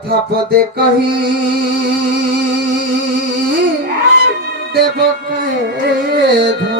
কথা পদে কহি দেব ধর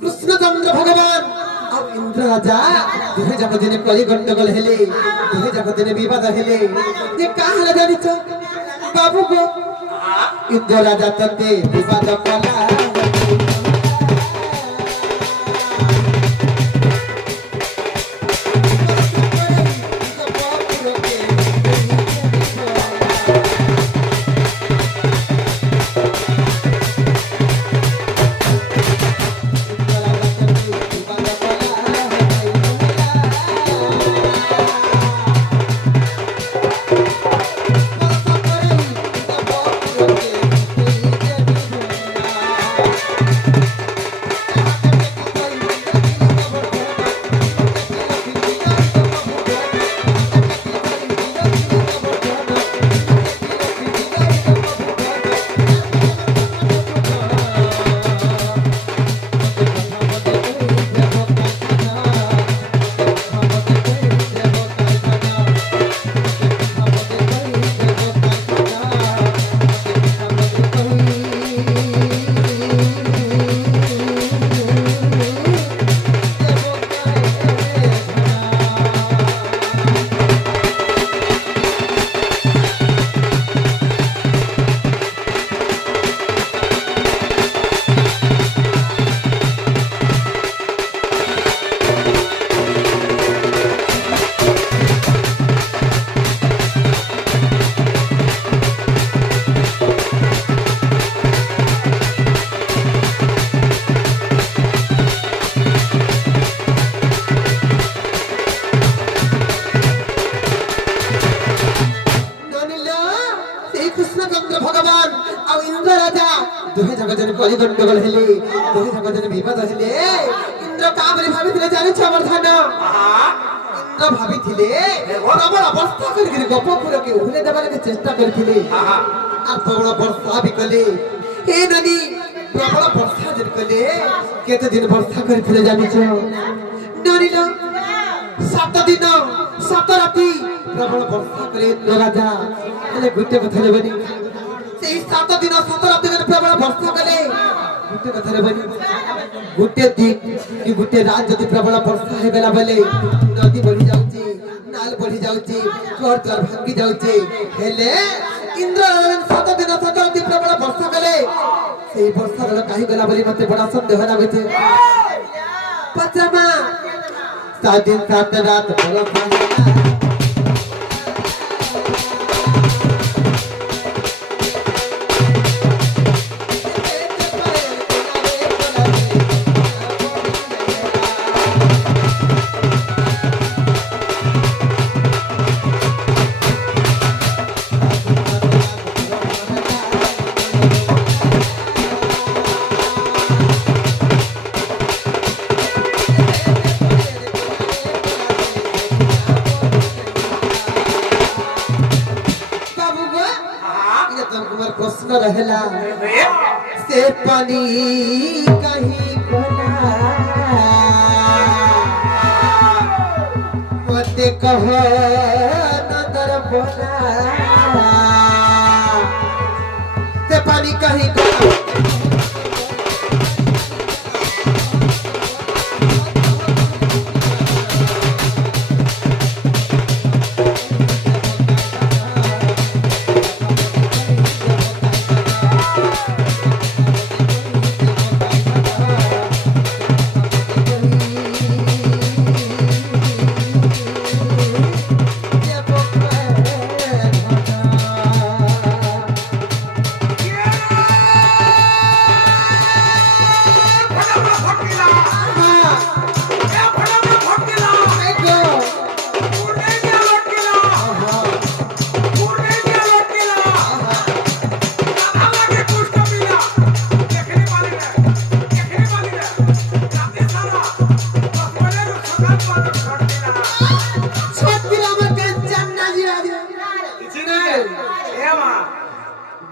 कृष्णचंद्र भगवान और इंद्र राजा दुहे जाक दिने कली गंडगोल हेले दुहे जाक दिने विवाद हेले ये काहला जानिछ बाबू को इंद्र राजा तते विवाद कला এই কৃষ্ণচন্দ্র ভগবান আর ইন্দ্র রাজা দুহে জগতের কলি গন্ডগোল হেলে দুহে জগতের বিপদ হেলে ইন্দ্র কা বলে ভাবিଥିଲେ জানিছ আমার ধান ইন্দ্র ভাবিଥିଲେ প্রবল অবস্থা করি গোপপুরকে উহলে দেবার চেষ্টা করিଥିଲେ আর প্রবল বর্ষা বি কলে হে নদী প্রবল বর্ষা যেন কলে কেতে দিন বর্ষা করিଥିଲେ জানিছ নরিল 7 দিন 7 রাতি প্রবল বর্ষা করে ইন্দ্র রাজা হেলে গুটে কথা বলি সেই 7 দিন 7 রাতি প্রবল বর্ষা কলে গুটে কথা বলি गुटे दिन कि गुटे रात जदि प्रबल वर्षा हे गला बेले नदी बढ़ी जाउची नाल बढ़ी जाउची घर द्वार भांगी जाउची हेले इंद्र 7 दिन 7 रात प्रबल वर्षा कले सेही वर्षा रे काहे गला बेले मते बड़ा संदेह लागेছে पचमा 7 दिन 7 रात वर्षा प्रश्न रहला से पानी कहीं बना मते कहो नदर बना से पानी कहीं बना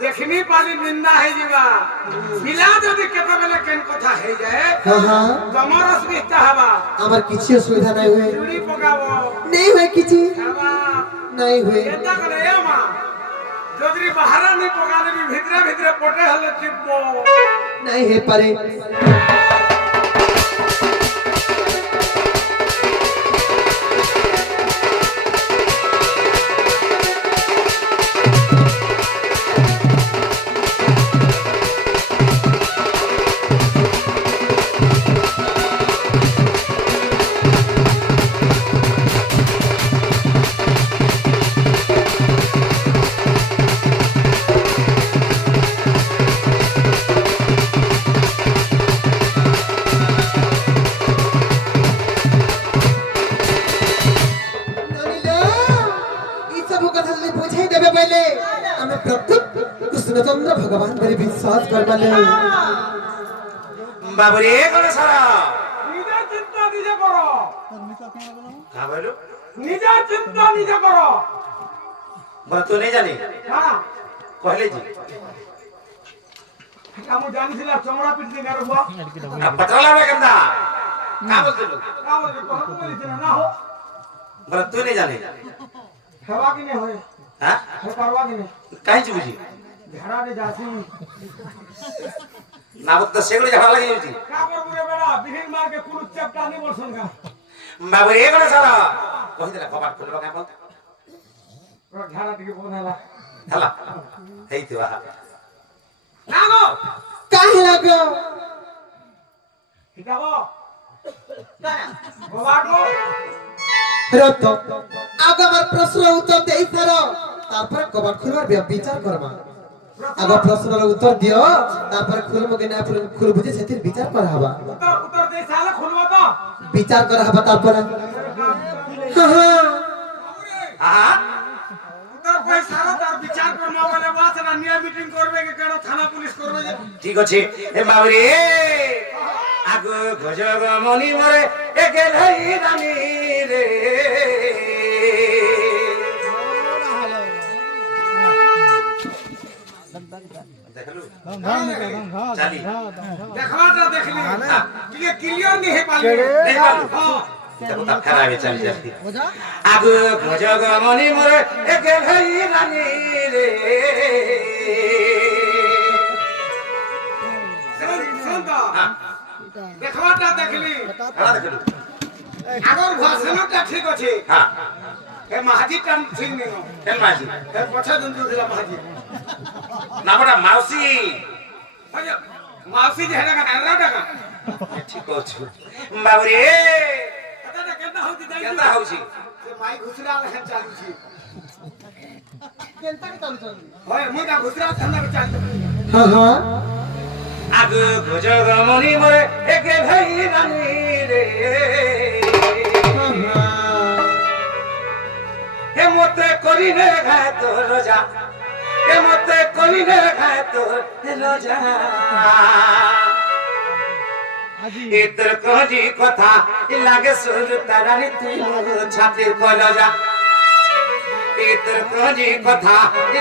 देखनी पाली निंदा है जीवा मिला যদি কেতে বেলে কেন কথা হই যায় তোমারস বিস্তা হবা আমার কিছু অসুবিধা নাই হয় চুড়ি পকাবো नहीं हुए কিছু হবা नहीं हुए এটা করে এ মা যদি বাহারা নি পকালে भी ভিতরে ভিতরে পটে হলে চিপবো नहीं है पारे कृष्णचंद्र भगवान पर विश्वास करवाले बाबू रे करे सारा নিজে চিন্তা নিজে করো का बोलो নিজে চিন্তা নিজে করো बस तो नहीं जानी हां कहले जी हम জানছিলা চমড়া পিটনি করব पटरा लावे गंदा का बोलते लो का बोलते कहत बोलिছ ना हो बस तो नहीं जानी हवा की नहीं होए हां हो करवा की नहीं काहे जी बुझी झाड़ा दे जासी ना बत सेगड़ी झाड़ा लगी होती का करबु रे बेटा बिहिन मार के कुल चपटा नहीं बोलसन का बाबू रे करे सारा कहि देला कबाट खोलबा का बोलते और झाड़ा दिके बोनाला हला हेइतवा ना गो काहे लागो हिटाबो कबाट को रत आगे আমার প্রশ্ন উত্তর দেই সারো তারপর কবার খুলবার বিচার করবা আগে প্রশ্নের উত্তর দিও তারপর খুলবো কি না খুলবো যে সেটির বিচার করা হবে উত্তর দেই সালে খুলবো তো বিচার করা হবে তারপর হ্যাঁ হ্যাঁ উত্তর কই সারা তার বিচার করমা বলে বা নিয়ে মিটিং করবে কি কেন থানা পুলিশ করবে যে ঠিক আছে এ বাবরে আগ গজগ মনি মরে এ গেলাই রানী রে দেখলু চালি দেখাটা দেখলি কি ক্লিয়ার नहीं है पाले नहीं पाले দেখো তা খারাপ চালি যাচ্ছি আগ গজগ মনি মরে এ গেলাই রানী রে सुन तो হ্যাঁ দেখাটা দেখলি খারাপ দেখলু আগর ভাষণটা ঠিক আছে হ্যাঁ এ মাহাজি টান ঠিক নেই কেন মাঝি এ পছা দন্তু দিলা মাহাজি না বড় মাউসি আচ্ছা মাসি যে হেডা কাটা টাকা ঠিক আছে বাবরে এটা কেনটা হউতি যাই কেনটা হউছি যে মাই ঘুষরা হেন চালুছি কেনটা কি চালু হয় মই কা ঘুষরা ঠান্ডা করে চালু হ্যাঁ হ্যাঁ আগ গজগ মনি মরে একে ভাই রানী রে হে মতে করিনে গায় তো রোজা হে মতে করিনে গায় তো রোজা এতর কজি কথা লাগে সুর তারানি তুই মোর ছাতির কলজা এতর কজি কথা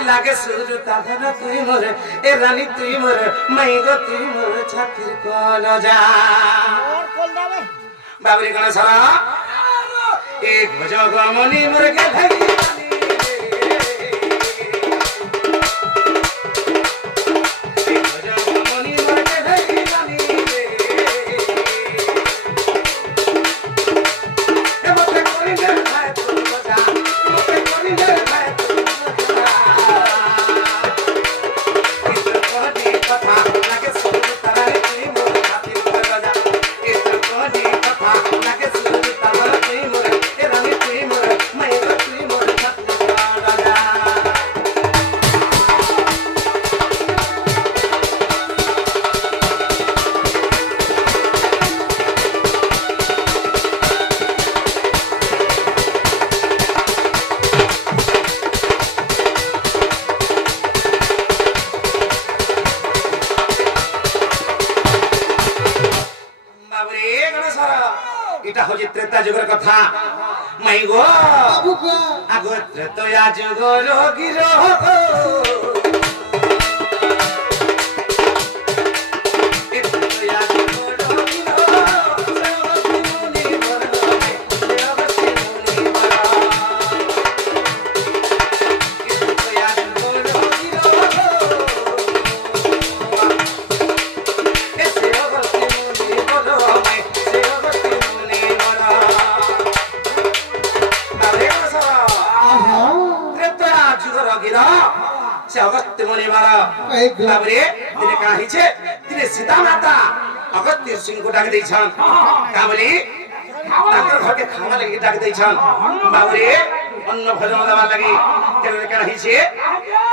লাগে সুর তারানি তুই মোর এ রানী তুই মোর মাই গো তুই মোর ছাতির কলজা বাবরি গণ সারা এক ভজগ মনি মোর গে ভাই এটা হচ্ছে ত্রেতা যুগের কথা মাই গো বাবু গো আগো ত্রেতয়া যুগ রোগীর अगत्य मुनि बाबरे तिने काहिचे तिने सीता माता अगत्य सिंह को डाक दैछन काबली ताकर घर के खाना लगी डाक दैछन बाबरे अन्न भोजन देवा लगी तिने काहिचे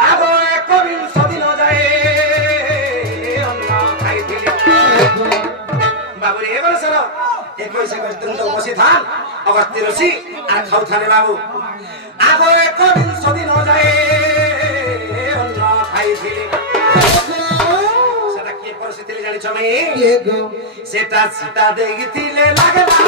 आगो एक दिन सदी न जाए अन्न खाइ दिले बाबरे एगो सर एकoi से तुम तो बसी थान अगत्य ऋषि आ खाउ थाने बाबू आगो एक दिन सदी न जाए সেটা কি পরিস্থিতি জানি তুমি সেটা সীতা দেখিলে লাগে না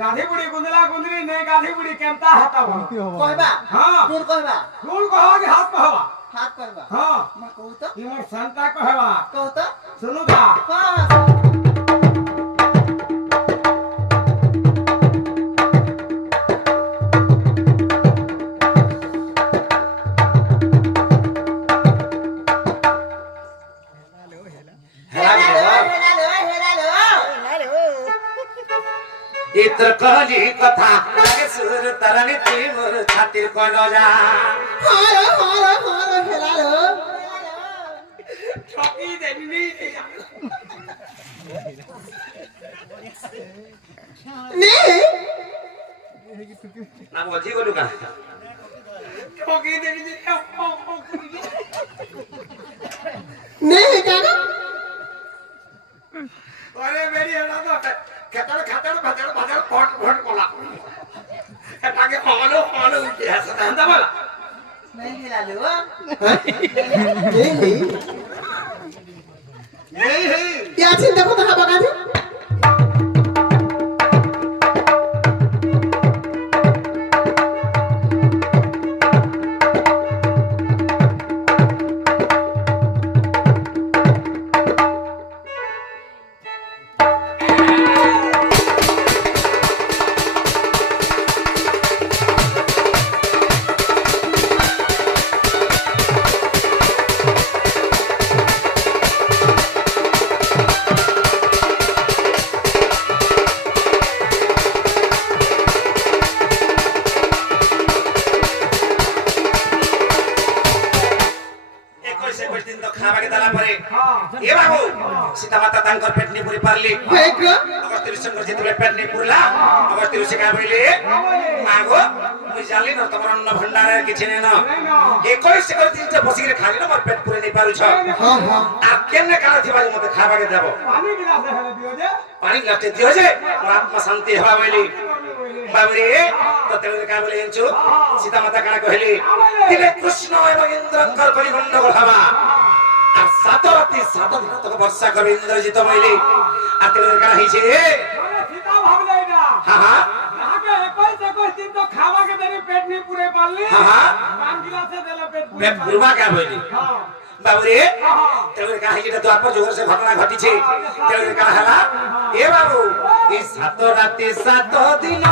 गाधी बुढ़ी गुंदला गुंदली ने गाधी बुढ़ी केमता हाता कहबा हां दूर कहबा दूर कहो कि हाथ कहबा हाथ करवा हां मैं कहू तो ई मोर संता कहवा कहू तो सुनु दा हां इतर कहली कथा लागे सुर तरणी तुई मोर छातिर कर जा हारो हेलालो ठकी देनी ने ना बोझी गोलू का ठकी देनी ने काका अरे मेरी हला तो खतर पट कोला एटाके हलो उठी हसना अंदा बोला मैं हेलालो नहीं है या चिंता को तो बगा दे ए बाबू सीता माता तांकर पेट नहीं पूरी पारली हेक्रो अगस्त्य ऋषिଙ୍କର ଯେତେବେଳେ पेट नहीं पुरला अगस्त्य ऋषि का बोले मागो मुई जाली न तमर अन्न भंडार किछि नै न 21 कर दिन से बसिके खाली न मोर पेट पूरे नहीं पारु छ हां हां आ केने काला थिबा जे मते खाबा के देबो पानी गिलास है दियो जे पानी गिलास दियो जे मोर आत्मा शांति हेबा बोली बाबरे तो तेरे का बोले इंचु सीता माता काना कहली तिले कृष्ण एवं इंद्रकर कली गंडगोल हवा আর সাত রাতি সাত দিন তক বর্ষা করে ইন্দ্রজিৎ মইলি আর তেল কানা হইছে अरे सीता भावले ना হ্যাঁ হ্যাঁ आगे 21 दिन तो खावा के देनी पेट नहीं पूरे पालली हाँ, हाँ। पान गिलास से देला पेट पूरे পেট পুরবা কা হইলি हां বাবুরে তেল কানা হইছে দ্বারপর যোগের সে ঘটনা ঘটিছে তেল কানা হলা এ বাবু এই সাত রাতি সাত দিন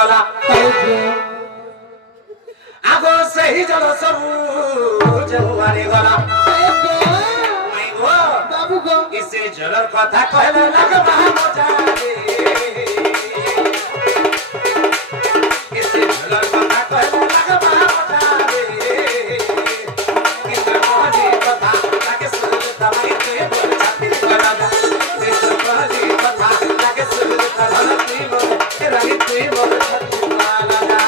गला आगो सही जल सबू जमुआरे गला बाबू गो इसे जलर कथा कहले लगबा मजा रे इसे जलर कथा कहले लगबा मजा रे इंद्र मोहनी कथा लागे सुन तमाई ते बोल छाती करा इसे मोहनी कथा लागे सुन तमाई ते रही तुई मोर छाती लगा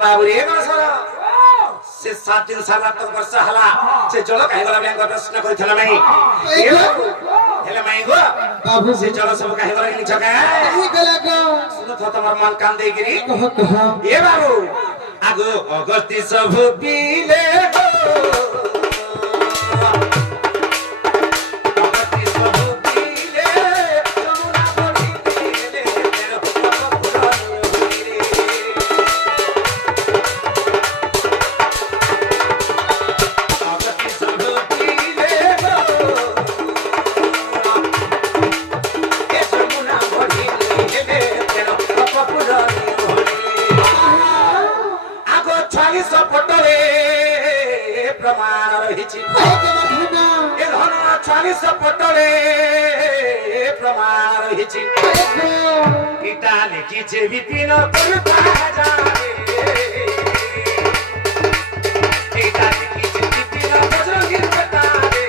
बाबुरे गसरा से 7 दिन साला तक वर्षा हला से जल काहे गला बैंक प्रश्न करिथला नै ए बाबू हेले माई गो बाबू से जल सब काहे गला नि छका नहीं गला गो सुनो तो तमर मन कान दे गिरी कह कह ए बाबू आगो अगस्ती सब पीले गो अगस्ती सब पीले जमुना बड़ी पीले तेरो पपुरानी होइरे अगस्ती सब पीले गो ए जमुना बड़ी पीले तेरो पपुरानी होइरे आगो 40 पटरे प्रमाण ଚାଳିଶ ପଟରେ ପ୍ରମାଣ ରହିଛି ଏଟା ଲେଖିଛେ ବିପିନ କରୁଥା ଯାରେ ଏଟା ଲେଖିଛେ ବିପିନ ବଜରଙ୍ଗୀ ବେଟାରେ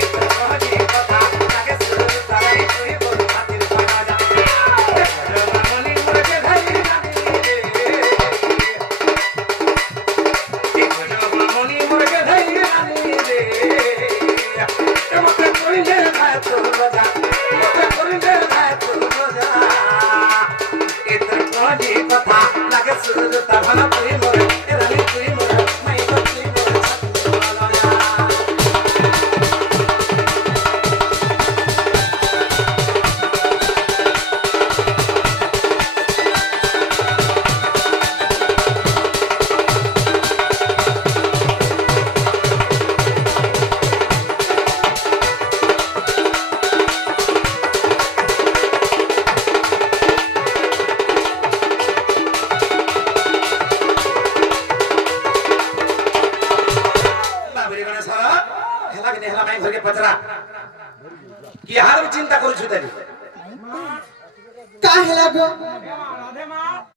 ଏତ କହନି କଥା ତାକେ ସୁର ତାରାଇ କରି ବର ଖାତିର ପାନା ଯା ମନି ମରକେ ଧାଇ ରାନି মনি মরকে ধাই রানি রে মতে কইলে ভাই তোর রাজা মতে কইলে ভাই তোর রাজা এতর কোনি কথা লাগে সুর তাভানা তুই মোর রানি তুই মোর নাই তুই মোর রাজা কি হার চিন্তা করছু তাই का हेला गो राधे माँ